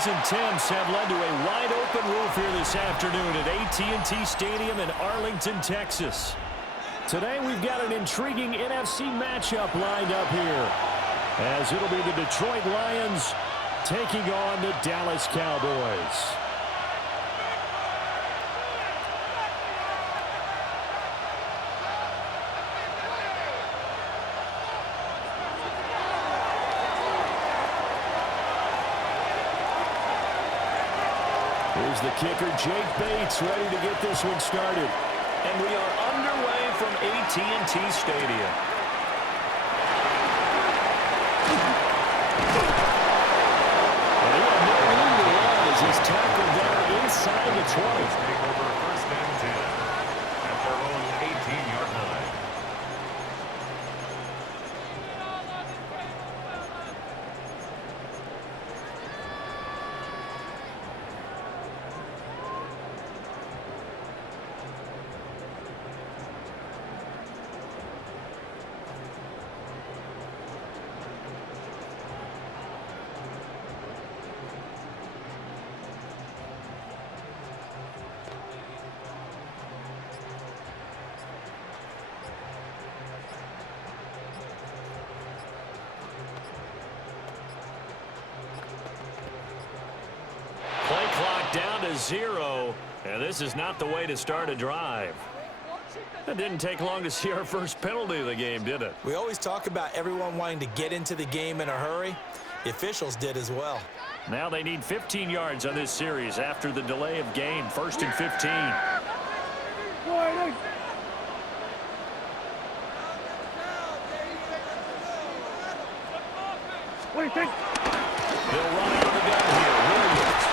those attempts have led to a wide-open roof here this afternoon at AT&T Stadium in Arlington, Texas. Today we've got an intriguing NFC matchup lined up here, as it'll be the Detroit Lions taking on the Dallas Cowboys. Here's the kicker, Jake Bates, ready to get this one started. And we are underway from AT&T Stadium. And he had no room to run as he's tackled down inside the 20. Take over first and 10 at their own 18-yard line. Play clock down to 0, and this is not the way to start a drive. It didn't take long to see our first penalty of the game, did it? We always talk about everyone wanting to get into the game in a hurry. The officials did as well. Now they need 15 yards on this series after the delay of game. 1st and 15. What do you think? They'll run out of the gun here. Williams.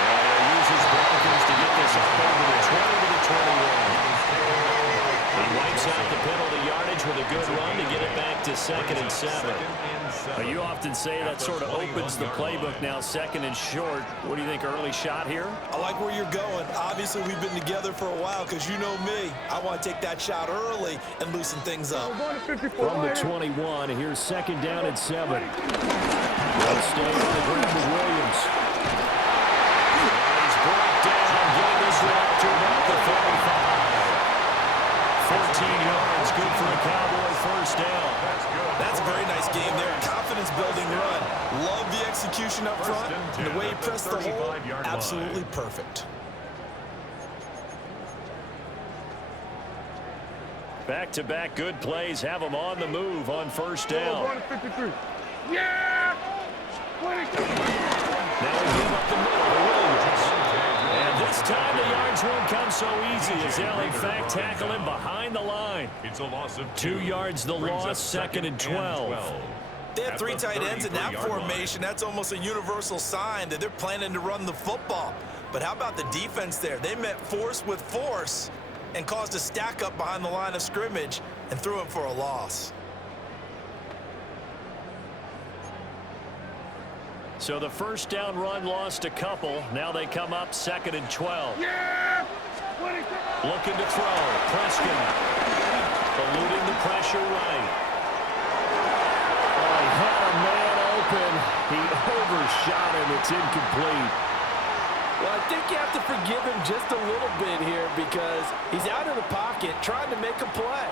And uses Broncos to get this up over the 20 to the 21. He wipes out the penalty yardage with a good run to get it back to 2nd and 7. You often say that sort of opens the playbook now, 2nd and short. What do you think, early shot here? I like where you're going. Obviously, we've been together for a while because you know me. I want to take that shot early and loosen things up. From the 21, here's 2nd down and 7. They'll stay on the ground with Williams. He's brought down, getting this one up to about the 45. 14 yards, good for a Cowboy first down. That's a very nice game there. Confidence-building run. Love the execution up front. And the way he pressed the hole, absolutely perfect. Back-to-back good plays have them on the move on first down. Yeah! Now we give up the middle to Williams. And this time the yards won't come so easy as they'll in fact tackle him behind the line. It's a loss of 2 yards the loss, 2nd and 12. They have 3 tight ends in that formation. That's almost a universal sign that they're planning to run the football. But how about the defense there? They met force with force and caused a stack up behind the line of scrimmage and threw him for a loss. So the first down run lost a couple. Now they come up 2nd and 12. Yeah! Looking to throw. Prescott. Eluding the pressure right. Oh, he had a man open. He overshot him. It's incomplete. Well, I think you have to forgive him just a little bit here because he's out of the pocket trying to make a play.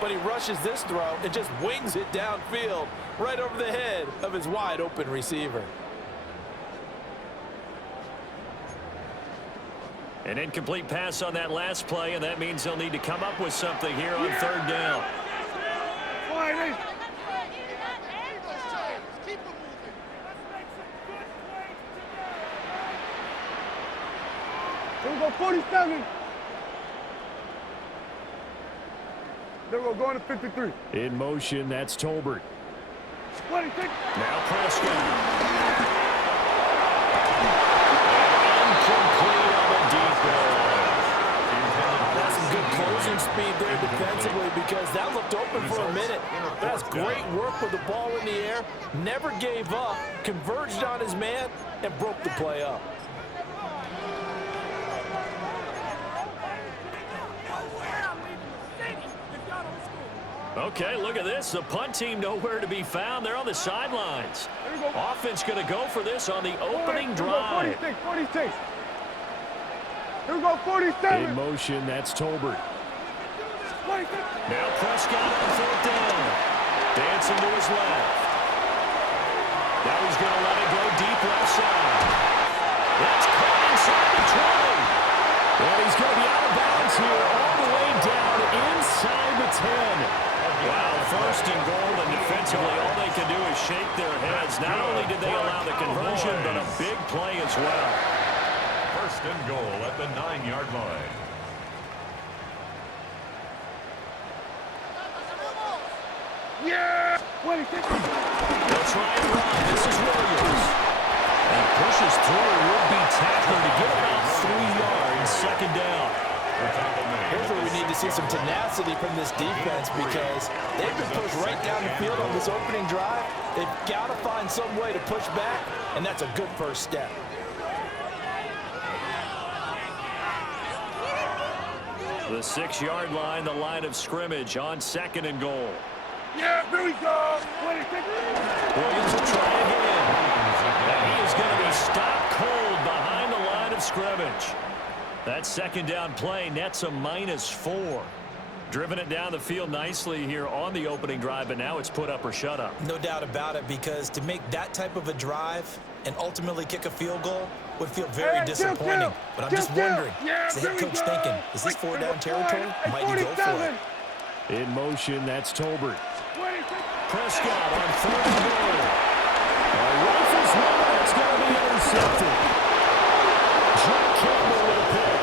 But he rushes this throw and just wings it downfield right over the head of his wide-open receiver. An incomplete pass on that last play, and that means they'll need to come up with something here on 3rd down. Here we go, 47. Then we'll go into 53. In motion, that's Tolbert. 26. Now Prescott. Incomplete on the deep ball. That's some good closing speed there defensively because that looked open for a minute. That's great work with the ball in the air. Never gave up, converged on his man, and broke the play up. Okay, look at this. The punt team nowhere to be found. They're on the sidelines. Offense going to go for this on the opening drive. 46. Here we go, 47. In motion, that's Tolbert. 46. Now Prescott on fourth down. Dancing to his left. Now he's going to let it go deep left side. That's caught inside the 20. And he's going to be out of bounds here all the way down inside the 10. Wow, first and goal, and defensively all they can do is shake their heads. Not only did they allow the conversion, but a big play as well. First and goal at the 9-yard line. Yeah! 26. They'll try and run. This is Williams. And pushes through a would-be tackler to get about 3 yards, second down. Here's where we need to see some tenacity from this defense because they've been pushed right down the field on this opening drive. They've got to find some way to push back, and that's a good first step. The 6-yard line, the line of scrimmage on second and goal. Yeah, here we go. 26. Williams will try again. And he is going to be stopped cold behind the line of scrimmage. That second down play nets a -4. Driven it down the field nicely here on the opening drive, but now it's put up or shut up. No doubt about it, because to make that type of a drive and ultimately kick a field goal would feel very disappointing. But I'm just wondering, is the head coach thinking, is this 4-down territory? Might he go for it? In motion, that's Tolbert. Prescott on third and goal. Rifles one, that's going to be intercepted. John Campbell with a pick.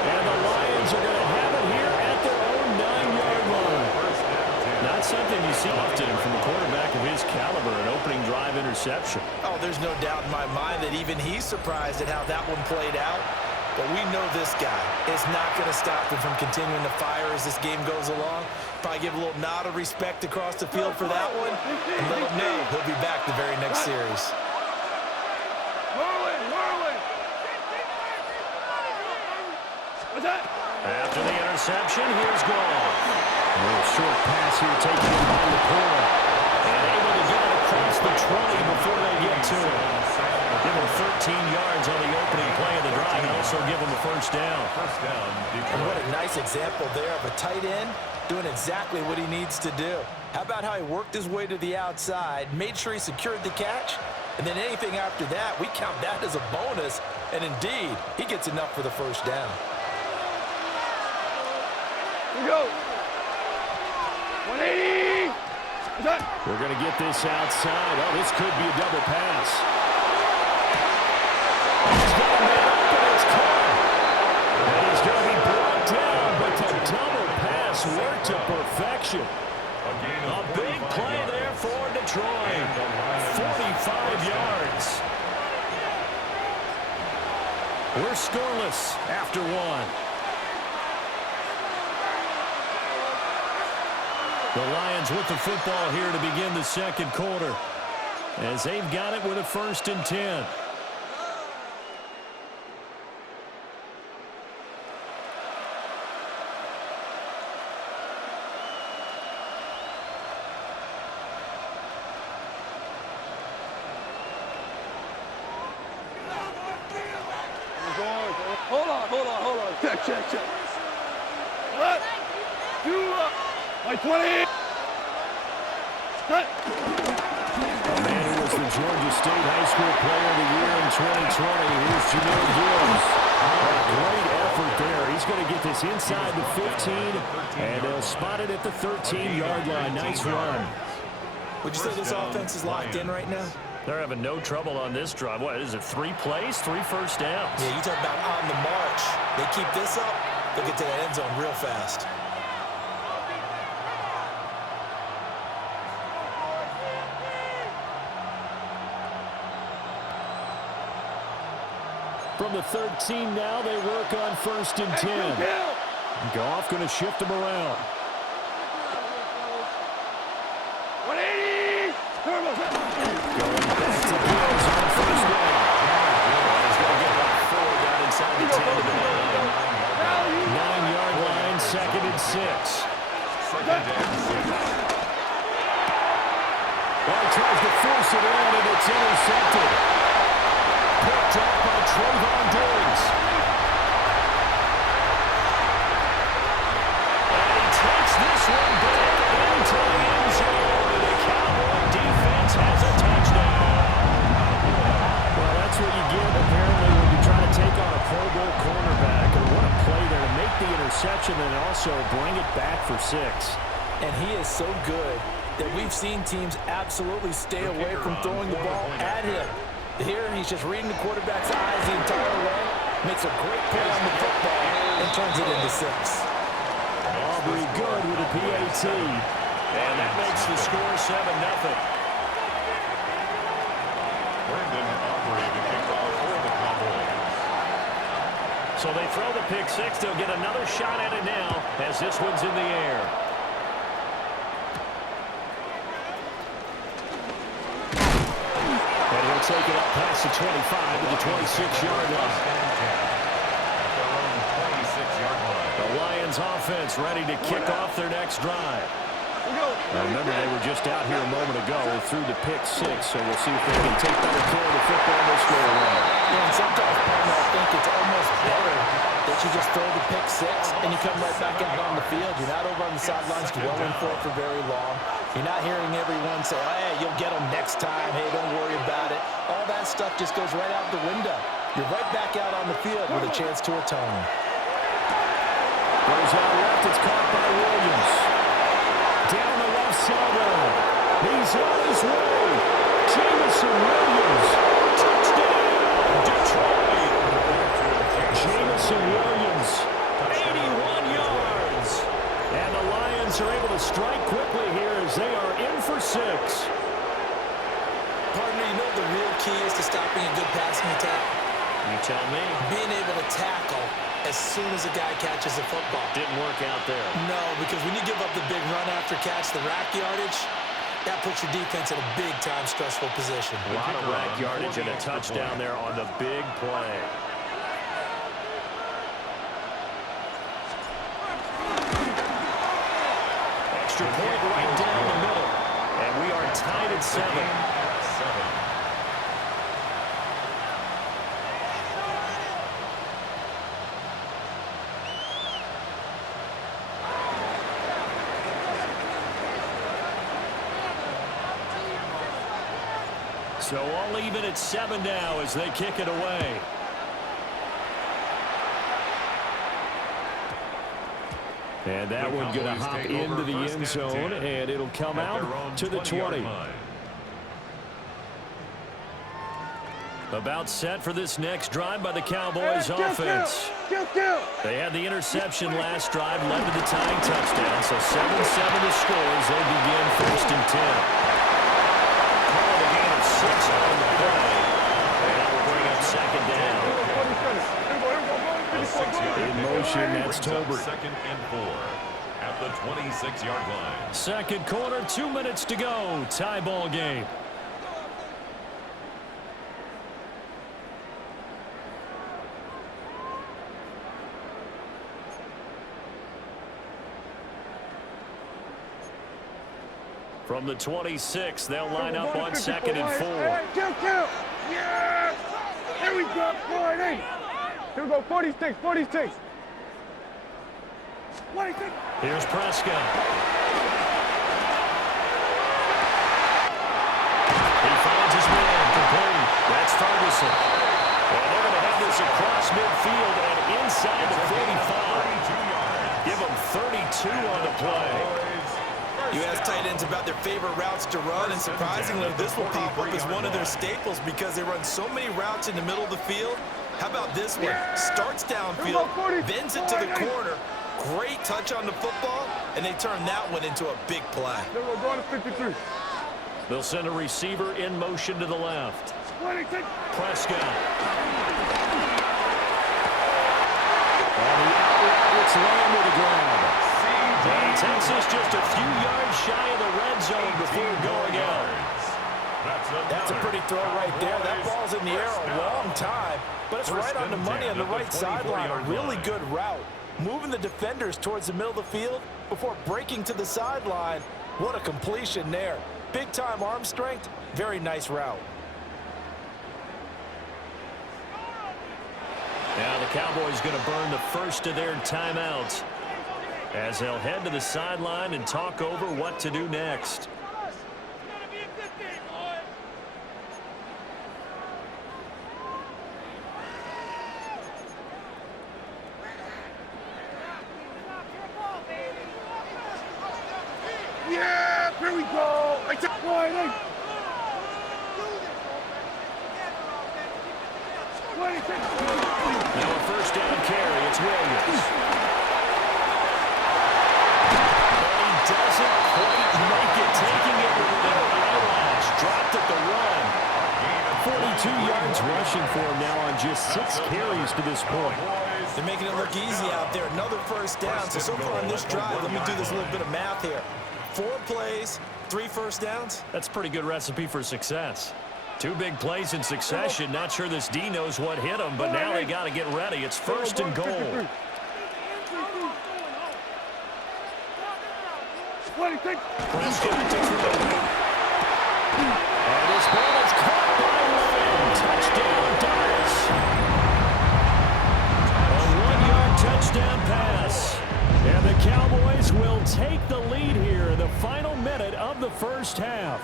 And the Lions are going to have it here at their own 9-yard line. Not something you see often from a quarterback of his caliber, an opening drive interception. Oh, there's no doubt in my mind that even he's surprised at how that one played out. But we know this guy is not going to stop him from continuing to fire as this game goes along. Probably give a little nod of respect across the field for that one and let him know he'll be back the very next series. What's that? After the interception, here's Goff. A little short pass here taken in by Lepore. And able to get it across the 20 before they get to it. Give him 13 yards on the opening play of the drive and also give him a first down. And what a nice example there of a tight end doing exactly what he needs to do. How about how he worked his way to the outside, made sure he secured the catch, and then anything after that, we count that as a bonus. And indeed, he gets enough for the first down. Here we go. 180. What's that? We're going to get this outside. Oh, this could be a double pass. He's got a man open. It's caught. And he's going to be brought down, but the double pass worked to perfection. A big play there for Detroit. 45 yards. We're scoreless after one. The Lions with the football here to begin the second quarter, as they've got it with a 1st and 10. Hold on. Check. What? Do up. Like 20. Cut. A man who was the Georgia State High School Player of the Year in 2020. Here's Jamil Gibbs. A great effort there. He's going to get this inside the 15, and they'll spot it at the 13-yard line. Nice run. Would you say this offense is locked in right now? They're having no trouble on this drive. What is it, 3 plays, 3 first downs? Yeah, you talk about on the march. They keep this up, they'll get to that end zone real fast. From the 13 now, they work on 1st and 10. Goff going to shift them around. 180. Going back to Gibbs on 1st down. He's going to get about 4 down inside the 10 to the 9. 9-yard line, 2nd and 6. picked off by Trayvon Diggs. And he takes this one back into the end zone. And the Cowboy defense has a touchdown. Well, that's what you get, apparently, when you try to take on a Pro Bowl cornerback. And what a play there to make the interception and also bring it back for 6. And he is so good that we've seen teams absolutely stay away from throwing the ball at him. Here, he's just reading the quarterback's eyes the entire way, makes a great play on the football, and turns it into 6. Aubrey good with a PAT. And that makes the score 7-0. Brandon Aubrey to kick off for the Cowboys. So they throw the pick 6. They'll get another shot at it now as this one's in the air. And he'll take it up past the 25 to the 26-yard line. At their own 26-yard line. The Lions offense ready to kick off their next drive. Now remember, they were just out here a moment ago. They threw the pick 6, so we'll see if they can take better care of the football this go around. Yeah, and sometimes, partner, I think it's almost better that you just throw the pick 6 and you come right back out on the field. You're not over on the sidelines dwelling for it for very long. You're not hearing everyone say, oh, hey, you'll get them next time. Hey, don't worry about it. All that stuff just goes right out the window. You're right back out on the field with a chance to atone. Goes out left. It's caught by Williams. Down the left sideline. He's on his way. Jameson Williams. Touchdown, Detroit. Jameson Williams. 81 yards. And the Lions are able to strike quickly here as they are in for 6. Partner, you know the real key is to stopping a good passing attack? You tell me. Being able to tackle as soon as a guy catches a football. Didn't work out there. No, because when you give up the big run after catch, the rack yardage, that puts your defense in a big-time stressful position. A lot of rack yardage and a touchdown there on the big play. Extra point right down the middle. And we are tied at 7. So all even at 7 now as they kick it away. And that one going to hop into the end zone, and it'll come out to the 20. About set for this next drive by the Cowboys offense. They had the interception last drive, led to the tying touchdown. So 7-7 the score as they begin 1st and 10. Call the gain of 6 on the play. And that will bring up 2nd down. In motion, that's Tolbert. 2nd and 4 at the 26-yard line. Second quarter, 2 minutes to go. Tie ball game. From the 26, they'll line up on 2nd and 4. Yes! Here we go, 40. Here we go, 46, 46. 46. Here's Prescott. He finds his man, complete. That's Ferguson. And they're going to have this across midfield and inside the 45. Give them 32 on the play. You ask tight ends about their favorite routes to run, and surprisingly, this will pop up as one of their staples because they run so many routes in the middle of the field. How about this one? Starts downfield, bends it to the corner. Great touch on the football, and they turn that one into a big play. They'll send a receiver in motion to the left. Prescott. On the outright, it's Lamb to the ground. And Texas just a few yards shy of the red zone before going out. That's a pretty throw right there. That ball's in the air a long time, but it's right on the money on the right sideline. A really good route. Moving the defenders towards the middle of the field before breaking to the sideline. What a completion there. Big-time arm strength. Very nice route. Now the Cowboys going to burn the first of their timeouts as they'll head to the sideline and talk over what to do next. Yeah, here we go. I took one. Now a first down carry. It's Williams. But he doesn't quite make it, taking it with an eyelash. Dropped at the 1. 42 yards rushing for him now on just 6 carries to this point. They're making it look easy out there. Another first down. So far on this drive, let me do this little bit of math here. 4 plays, 3 first downs. That's a pretty good recipe for success. 2 big plays in succession. Not sure this D knows what hit him, but now they got to get ready. It's first and goal. And this ball is caught by Williams. Touchdown, Dallas. A 1-yard touchdown pass. And the Cowboys will take the lead here in the final minute of the first half.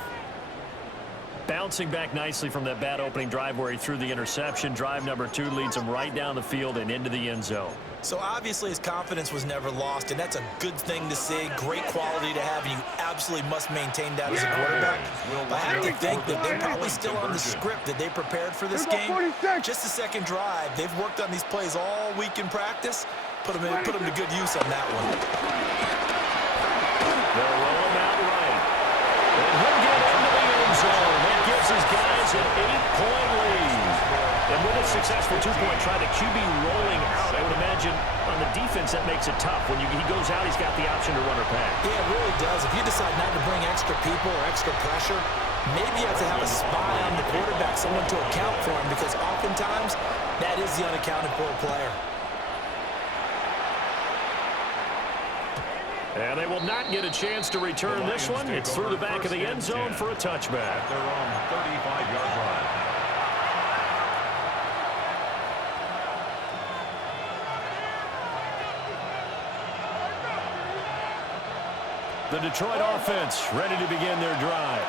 Bouncing back nicely from that bad opening drive where he threw the interception. Drive number 2 leads him right down the field and into the end zone. So obviously his confidence was never lost, and that's a good thing to see. Great quality to have, and you absolutely must maintain that as a quarterback. But I have to think that they're probably still on the script that they prepared for this game. Just the second drive. They've worked on these plays all week in practice. Put them to good use on that one. They'll roll him out right. And he'll get into the end zone. That gives his guys an 8-point lead. And with a successful 2-point try, the QB rolling out, I would imagine on the defense that makes it tough. When he goes out, he's got the option to run or pass. Yeah, it really does. If you decide not to bring extra people or extra pressure, maybe you have to have a spy on the quarterback, someone to account for him, because oftentimes that is the unaccounted for player. And they will not get a chance to return this one. It's through the back of the end zone for a touchback. They're on 35-yard line. The Detroit offense ready to begin their drive.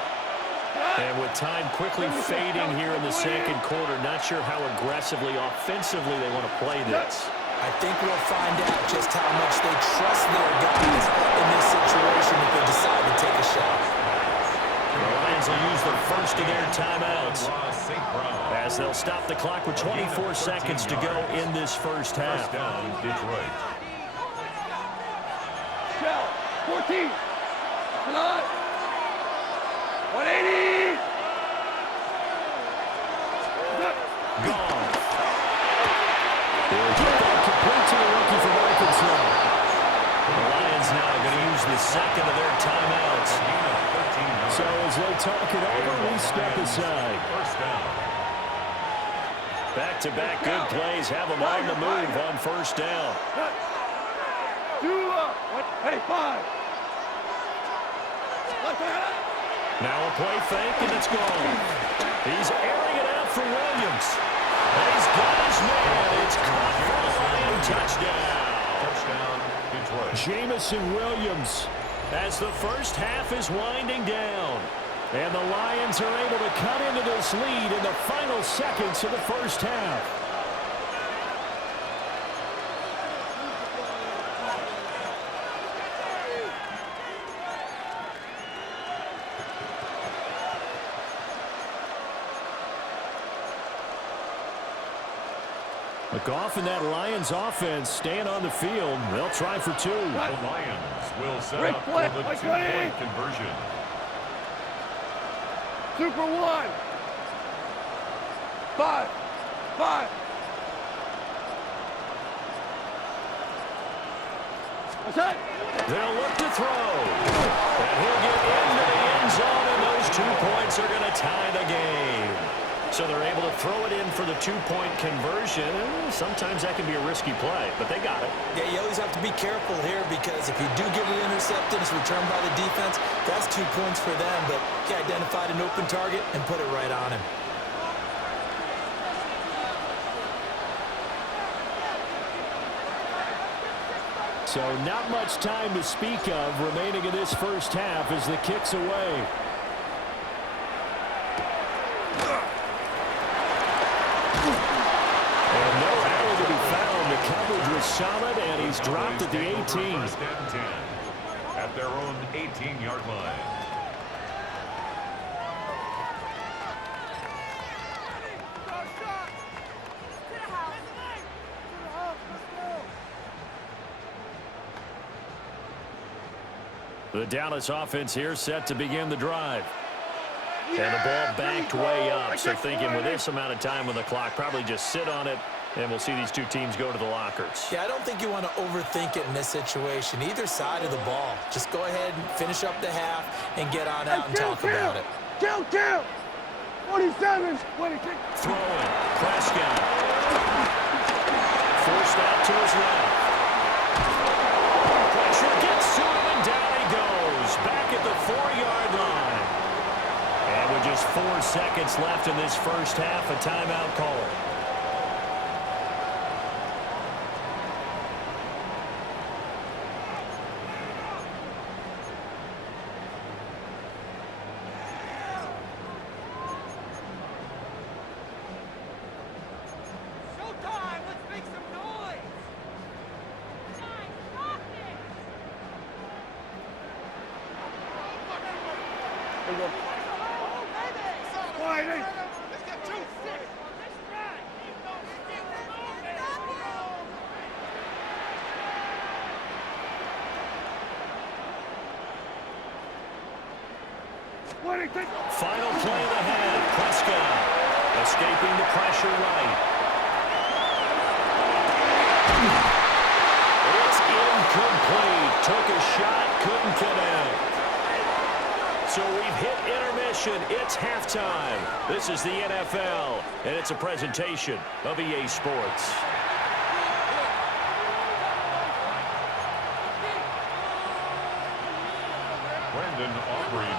And with time quickly fading here in the second quarter, not sure how aggressively, offensively they want to play this. I think we'll find out just how much they trust their guys in this situation if they decide to take a shot. The Lions will use the first of their timeouts as they'll stop the clock with 24 seconds to go in this first half. First down, Detroit. 14. Come on. 180. Gone. They'll get that complete to the rookie from Arkansas. The Lions now going to use the second of their timeouts. So as they talk it over, we step aside. First down. Back-to-back good plays have them on the move on first down. 2 up. Hey, 5. Now a play fake, and it's gone. He's airing it out for Williams. And he's got his man. It's caught for the Lion touchdown. Touchdown, Detroit. Jamison Williams as the first half is winding down. And the Lions are able to cut into this lead in the final seconds of the first half. Goff and that Lions offense staying on the field. They'll try for 2. The Lions will set up for the 2-point conversion. Super 1. 5. 5. What's that? They'll look to throw. And he'll get into the end zone, and those 2 points are going to tie the game. So they're able to throw it in for the 2-point conversion. Sometimes that can be a risky play, but they got it. Yeah, you always have to be careful here because if you do get it intercepted, it's returned by the defense, that's 2 points for them. But he identified an open target and put it right on him. So not much time to speak of remaining in this first half as the kick's away. And no error to be found. The coverage was solid, and he's dropped at the 18. First and 10 at their own 18-yard line. The Dallas offense here set to begin the drive. And the ball backed way up. So thinking with this amount of time on the clock, probably just sit on it, and we'll see these two teams go to the lockers. Yeah, I don't think you want to overthink it in this situation. Either side of the ball. Just go ahead and finish up the half and get on out and talk about it. Kill! 47. Throwing. Prescott. Forced out to his left. Pressure gets to him, and down he goes. Back at the 4-yard line. And with just 4 seconds left in this first half, a timeout call. Final play of the half. Prescott escaping the pressure right. It's incomplete. Took a shot, couldn't connect. So we've hit intermission. It's halftime. This is the NFL, and it's a presentation of EA Sports.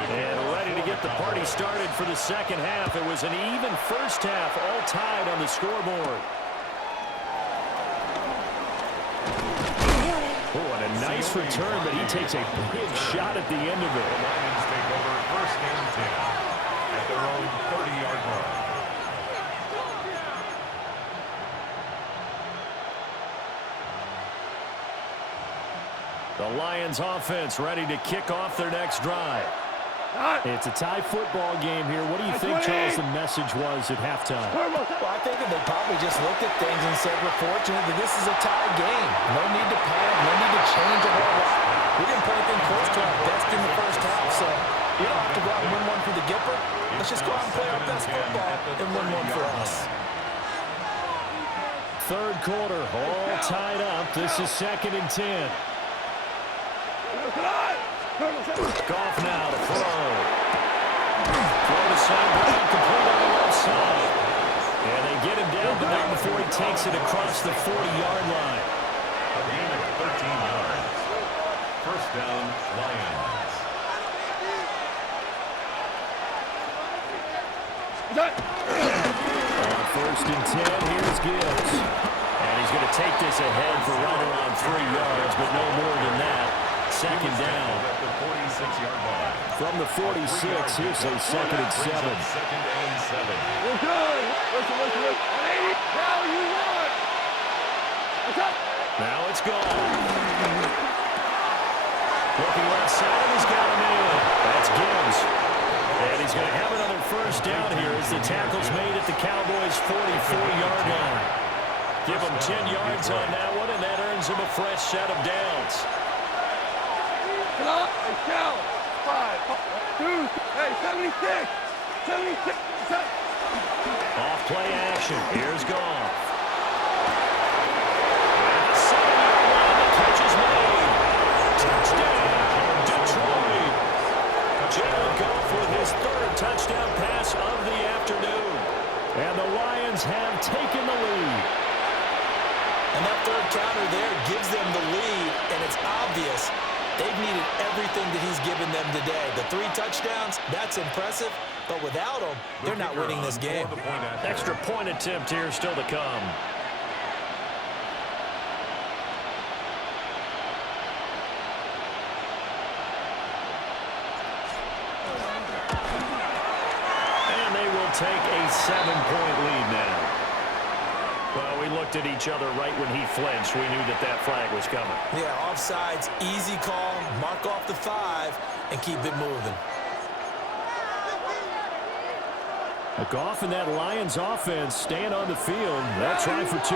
And ready to get the party started for the second half. It was an even first half, all tied on the scoreboard. Oh, and a nice return, but he takes a big shot at the end of it. The Lions take over first and 10 at their own 30-yard line. The Lions offense ready to kick off their next drive. It's a tie football game here. What do you think, Charles, the message was at halftime? Well, I think they probably just looked at things and said, we're fortunate that this is a tie game. No need to panic. No need to change a whole lot. We didn't play anything close to our best in the first half, so we don't have to go out and win one for the Gipper. Let's just go out and play our best football and win one for us. Third quarter, all tied up. This is 2nd and 10. Goff now to throw. Throw to sideline, complete on the left side. And they get him down, but not before he takes it across the 40-yard line. A gain of 13 yards. First down, Lions. On 1st and 10, here's Gibbs. And he's going to take this ahead for right around 3 yards, but no more than that. Second down. At the 46-yard line. From the 46, here's a 2nd and 7. Second and 7. We're good. Listen. Now you won. What's up? Now it's gone. Looking left side, he's got him in. That's Gibbs. And he's going to have another first down here as the tackle's made at the Cowboys' 44-yard line. Give him 10 yards on that one, and that earns him a fresh set of downs. Hey, Cal. 5, 2, hey, 76. 76. Off play action. Here's Goff. And the 7-yard line, the catch is made. Touchdown, Detroit. Jared Goff with his 3rd touchdown pass of the afternoon. And the Lions have taken the lead. And that 3rd counter there gives them the lead, and it's obvious they've needed everything that he's given them today. The 3 touchdowns, that's impressive, but without them, they're not winning this game. Extra point attempt here still to come. 7-point lead now. Well, we looked at each other right when he flinched. We knew that that flag was coming. Yeah, offsides, easy call. Mark off the 5 and keep it moving. A Goff and that Lions offense staying on the field. They'll try for 2.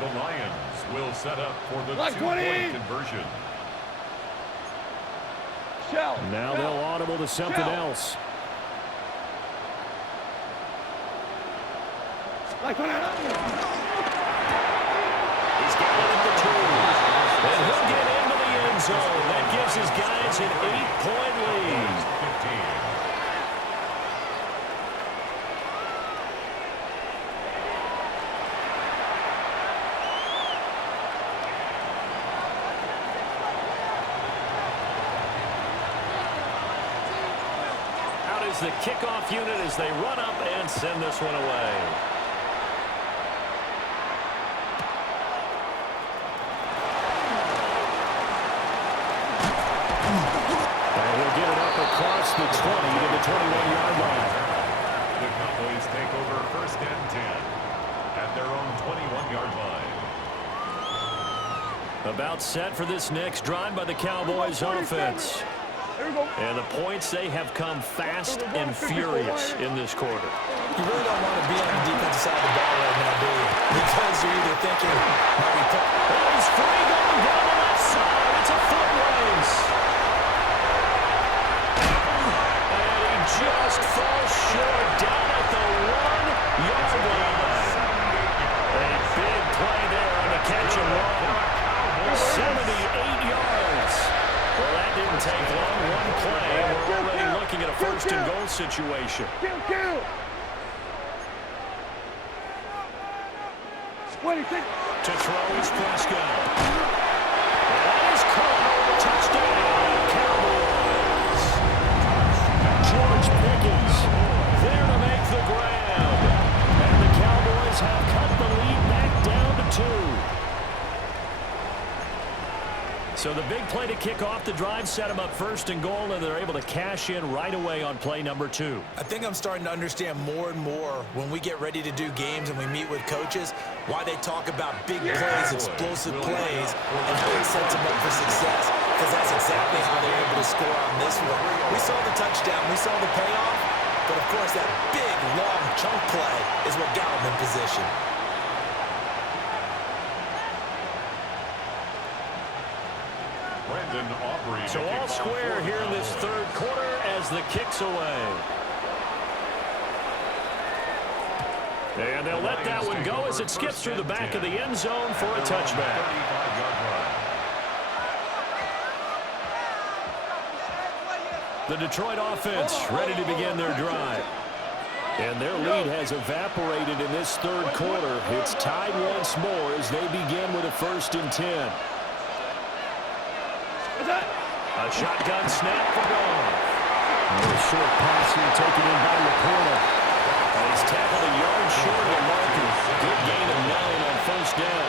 The Lions will set up for the 2-point conversion. Now they'll audible to something else. He's got it at the 2. And he'll get into the end zone. That gives his guys an 8-point lead. 15. Out is the kickoff unit as they run up and send this one away. Across the 20 to the 21-yard line. The Cowboys take over 1st and 10 at their own 21-yard line. About set for this next drive by the Cowboys offense. And the points, they have come fast and furious in this quarter. You really don't want to be on the defensive side of the ball right now, do you? Because you're either thinking, he's free going down the left side. It's a foot race. Just falls short down at the 1-yard line. A big play there on the catch and run. 78 yards. Well, that didn't take long. One play, and we're already looking at a 1st and goal situation. To throw is Prescott. That is caught. Touchdown, Cowboys. George Pickens there to make the grab. And the Cowboys have cut the lead back down to 2. So the big play to kick off the drive set them up 1st and goal, and they're able to cash in right away on play number 2. I think I'm starting to understand more and more when we get ready to do games and we meet with coaches why they talk about big plays, explosive plays, and how it sets them up for success, because that's exactly how they're able to score on this one. We saw the touchdown, we saw the payoff, but of course that big, long chunk play is what got them in position. So all square here in this 3rd quarter as the kick's away. And they'll let that one go as it skips through the back of the end zone for a touchback. The Detroit offense ready to begin their drive. And their lead has evaporated in this 3rd quarter. It's tied once more as they begin with a 1st and 10. A shotgun snap for Goff. A short pass here taken in by Laporta. And he's tackled a yard short of the marker. Good gain of 9 on 1st down.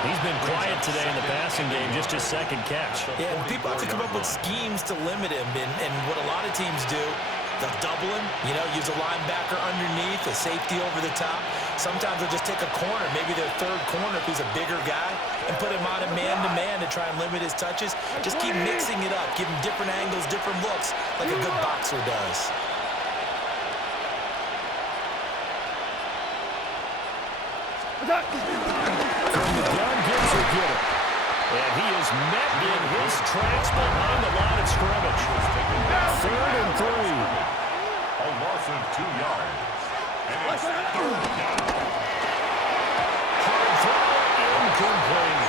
He's been quiet today in the passing game, just his 2nd catch. Yeah, and people have to come up with schemes to limit him. And what a lot of teams do, they'll double him, use a linebacker underneath, a safety over the top. Sometimes they'll just take a corner, maybe their 3rd corner if he's a bigger guy, and put him on a man-to-man to try and limit his touches. Just keep mixing it up, give him different angles, different looks, like a good boxer does. From the gun, gives a good. And he is met in his tracks behind the line of scrimmage. 3rd and 3. A loss of 2 yards. And it's 3rd down. Hard throw, incomplete.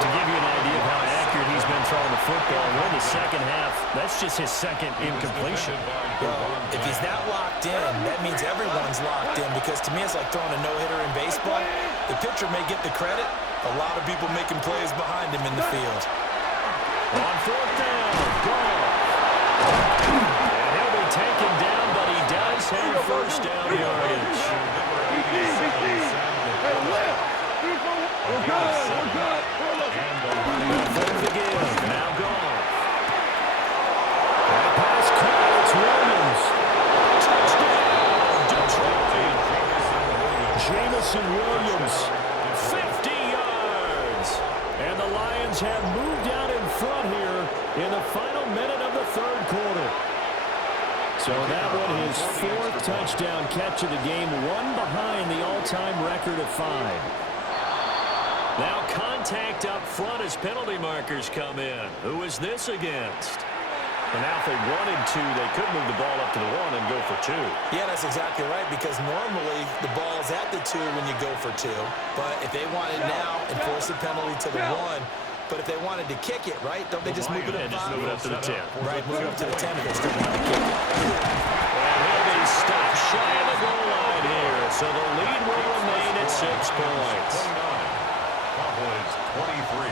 To give you an idea of how accurate he's been throwing the football, in the 2nd half, that's just his 2nd incompletion. Well, if he's not locked in, that means everyone's locked in, because to me it's like throwing a no-hitter in baseball. The pitcher may get the credit, a lot of people making plays behind him in the field. On 4th down, Goff. And he'll be taken down, but he does have 1st down yardage. We're good. From the give, now Goff. That pass caught. Jameson Williams. 50 yards. And the Lions have moved out in front here in the final minute of the third quarter. So that one, his fourth touchdown catch of the game, one behind the all-time record of 5. Now contact up front as penalty markers come in. Who is this against? And now if they wanted to, they could move the ball up to the 1 and go for 2. Yeah, that's exactly right, because normally the ball's at the 2 when you go for 2. But if they wanted now, enforce the penalty to the 1. But if they wanted to kick it, right, don't they just move it up? Just move it up to the 10. Right, move it up to the 10 if they still want to kick it. And he'll be stopped shy of the goal line here. So the lead will remain at 6 points. Cowboys 23.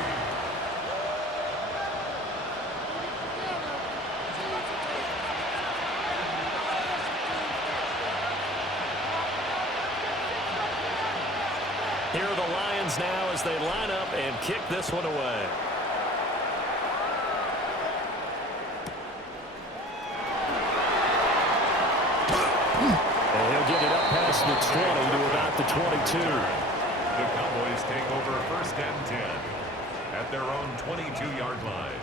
Here are the Lions now as they line up and kick this one away. And he'll get it up past the 20 to about the 22. The Cowboys take over 1st and 10 at their own 22-yard line.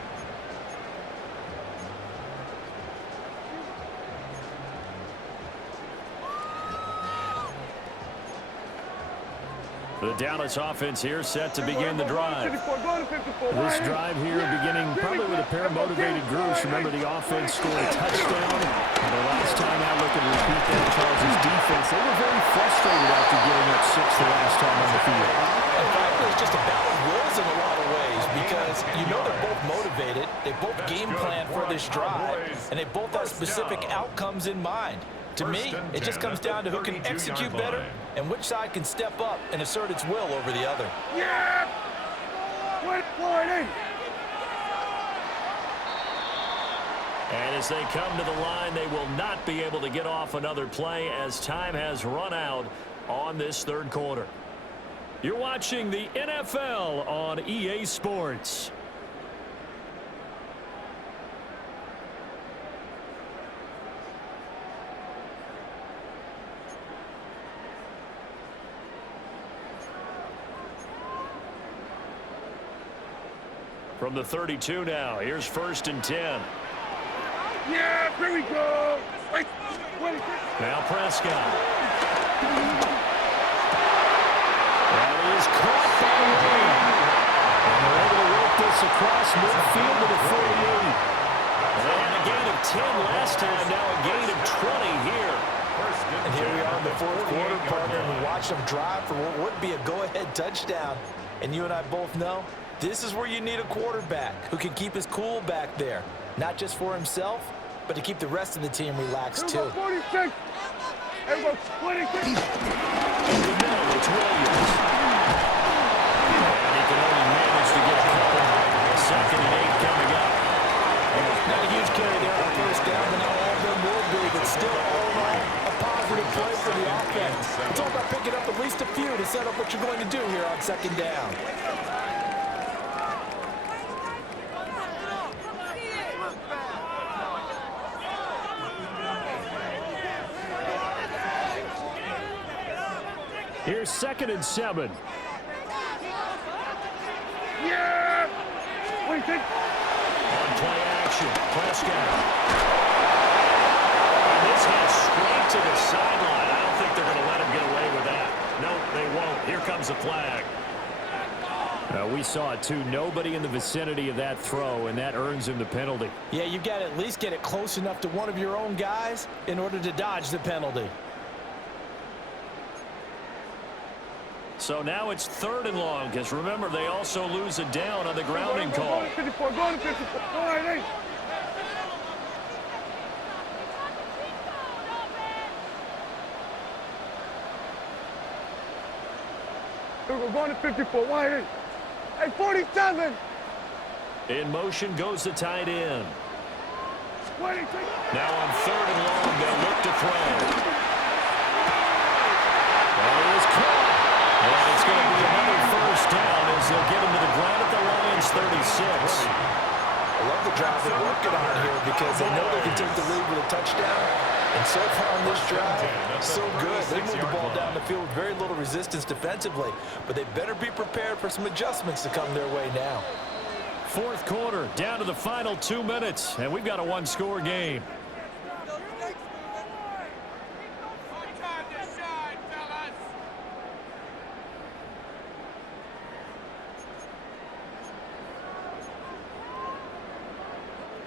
The Dallas offense here set to begin the drive. This drive here beginning probably with a pair of motivated groups. Remember, the offense scored a touchdown. And the last time out, look at repeat that, Charles' defense. They were very frustrated after giving up 6 the last time on the field. And frankly, it's just a battle of wills in a lot of ways, because you know they're both motivated. They both game plan for this drive, and they both have specific outcomes in mind. To me, it just comes down to who can execute better and which side can step up and assert its will over the other. Yeah! And as they come to the line, they will not be able to get off another play as time has run out on this third quarter. You're watching the NFL on EA Sports. From the 32 now, here's 1st and 10. Yeah, here we go. Now Prescott. That is caught by Lamb. And they're able to work this across midfield to the 48. They had a gain of 10 last time, now a gain of 20 here. And here we are in the fourth quarter, partner, and we watch them drive for what would be a go-ahead touchdown. And you and I both know this is where you need a quarterback who can keep his cool back there, not just for himself, but to keep the rest of the team relaxed too. 46. Everybody, 26. In the middle, it's Williams. And he can only manage to get a couple. 2nd and 8 coming up. Not a huge carry there on 1st down, but not all of them will be, but still all in all, a positive play for the offense. It's all about picking up at least a few to set up what you're going to do here on 2nd down. Here's 2nd and 7. Yeah! Wait, take. On play action, Prescott. And this heads straight to the sideline. I don't think they're going to let him get away with that. No, they won't. Here comes a flag. We saw it too. Nobody in the vicinity of that throw, and that earns him the penalty. Yeah, you've got to at least get it close enough to one of your own guys in order to dodge the penalty. So now it's 3rd and long, because remember, they also lose a down on the grounding call. Go to 54, go to 54. All right, hey. We're going to 54. Why? Hey, 47. In motion goes the tight end. Wait, Now on 3rd and long, they'll look to throw. That is caught. And it's going to be another 1st down as they'll get him to the ground at the Lions 36. I love the drive they're working on here because they know they can take the lead with a touchdown, And so far on this drive, so good. They moved the ball down the field with very little resistance defensively, but they better be prepared for some adjustments to come their way now. Fourth quarter, down to the final 2 minutes, and we've got a one-score game.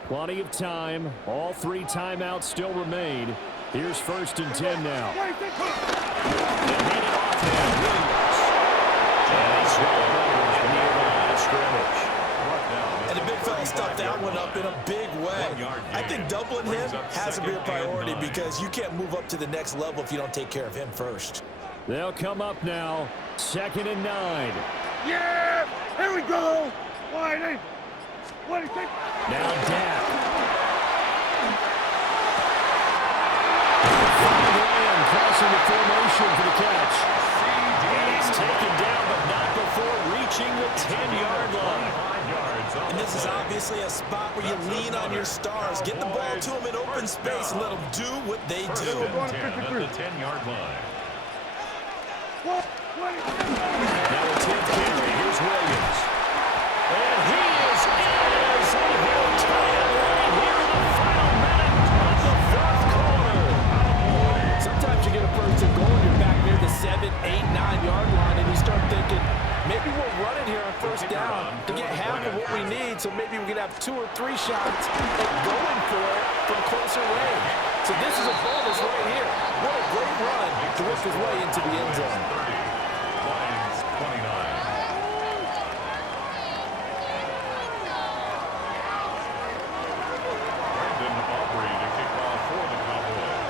Plenty of time. All 3 timeouts still remain. Here's 1st and 10 now. They hand it off to Williams. And he's swallowed up near the line of scrimmage. And the big fella stuffed that one up in a big way. I think doubling him has to be a priority because you can't move up to the next level if you don't take care of him first. They'll come up now. 2nd and 9. Yeah! Here we go! Wide in! Now Dak. Lamb crossing the formation for the catch. And he's taken down, but not before reaching the 10-yard line. And this is obviously a spot where you lean on your stars. Get the ball to them in open space and let them do what they do. At the 10-yard line. Now a 10th carry. Here's Williams. And he is in as they will tie it right here in the final minute of the 4th quarter. Sometimes you get a first and goal and you're back near the 7, 8, 9-yard line, and you start thinking, maybe we'll run it here on 1st down to get half of what we need, so maybe we can have 2 or 3 shots at going for it from closer range. So this is a bonus right here. What a great run to work his way into the end zone. Lions 29.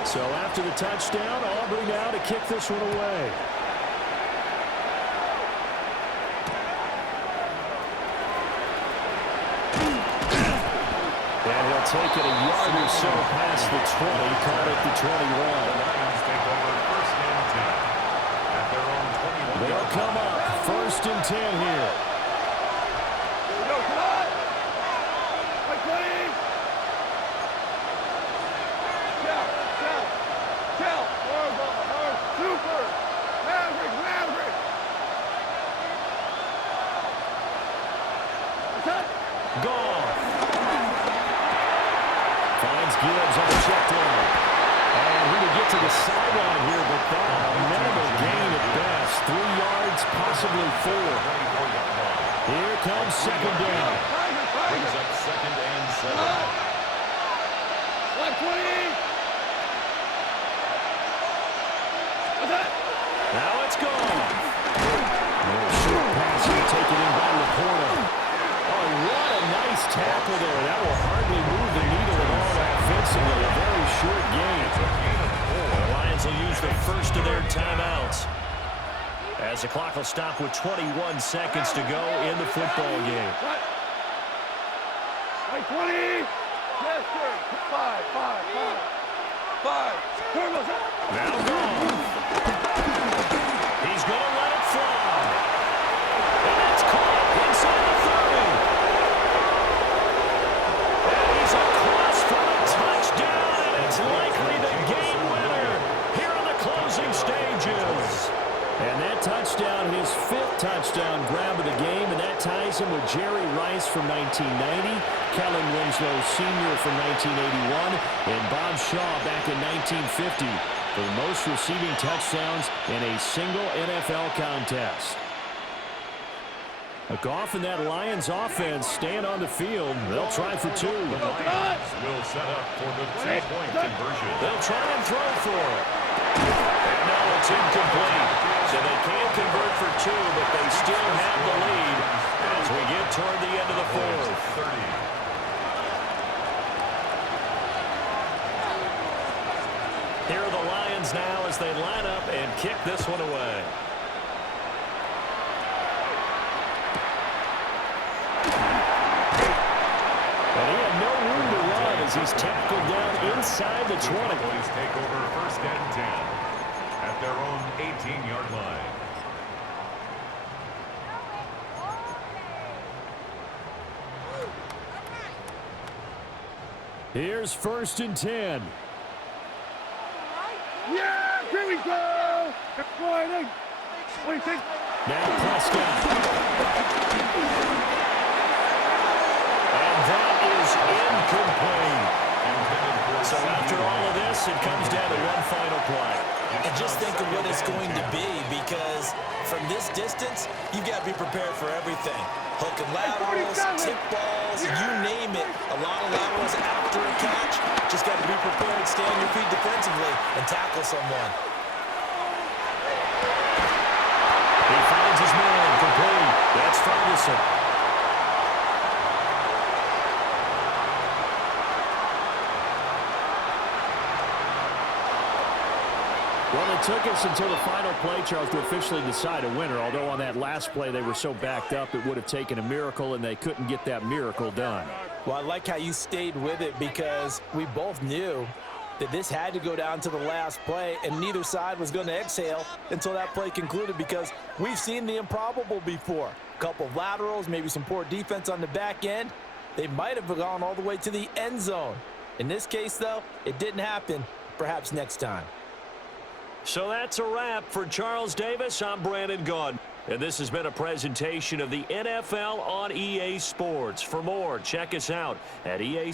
So after the touchdown, Aubrey now to kick this one away. And he'll take it a yard or so past the 20, caught at the 21. They'll come up 1st and 10 here. Goff finds Gibbs on the check down. And he will get to the sideline here, but that a minimal gain at best. 3 yards, possibly 4. Here comes 2nd down. Brings up 2nd and 7. Now it's gone. Short pass here, taken in by Laporta. Oh, what a nice tackle there. That will hardly move the needle at all offensively. A very short gain. The Lions will use the first of their timeouts as the clock will stop with 21 seconds to go in the football game. 20! Yes, sir. 5. 5. Now gone. He's going to let it fly. And it's caught inside the 30. And he's across for a touchdown, and it's likely the game winner here in the closing stages. And that touchdown, his 5th touchdown grab of the game, and that ties him with Jerry Rice from 1990, Kellen Winslow Sr. from 1981, and Bob Shaw back in 1950 for the most receiving touchdowns in a single NFL contest. Goff and that Lions offense staying on the field. They'll try for 2. The Lions will set up for the 2-point conversion. They'll try and throw for it. And no, it's incomplete. So they can't convert for 2, but they still have the lead as we get toward the end of the 4th. 30. Here are the Lions now as they line up and kick this one away. And he had no room to run as he's tackled down inside the 20. The Cowboys take over 1st and 10 at their own 18-yard line. Here's 1st and 10. Yeah, here we go. Friday. What do you think? Now Prescott. And that is incomplete. So after all of this, it comes down to one final play. And just think of what it's going to be, because from this distance, you've got to be prepared for everything. Hook and laterals, tip balls, you name it. A lot of laterals after a catch. Just got to be prepared, stay on your feet defensively, and tackle someone. He finds his man, complete. That's Ferguson. Well, it took us until the final play, Charles, to officially decide a winner. Although on that last play they were so backed up, it would have taken a miracle, and they couldn't get that miracle done. Well, I like how you stayed with it, because we both knew that this had to go down to the last play, and neither side was going to exhale until that play concluded, because we've seen the improbable before. A couple of laterals, maybe some poor defense on the back end. They might have gone all the way to the end zone. In this case, though, it didn't happen. Perhaps next time. So that's a wrap for Charles Davis. I'm Brandon Gaudin, and this has been a presentation of the NFL on EA Sports. For more, check us out at EA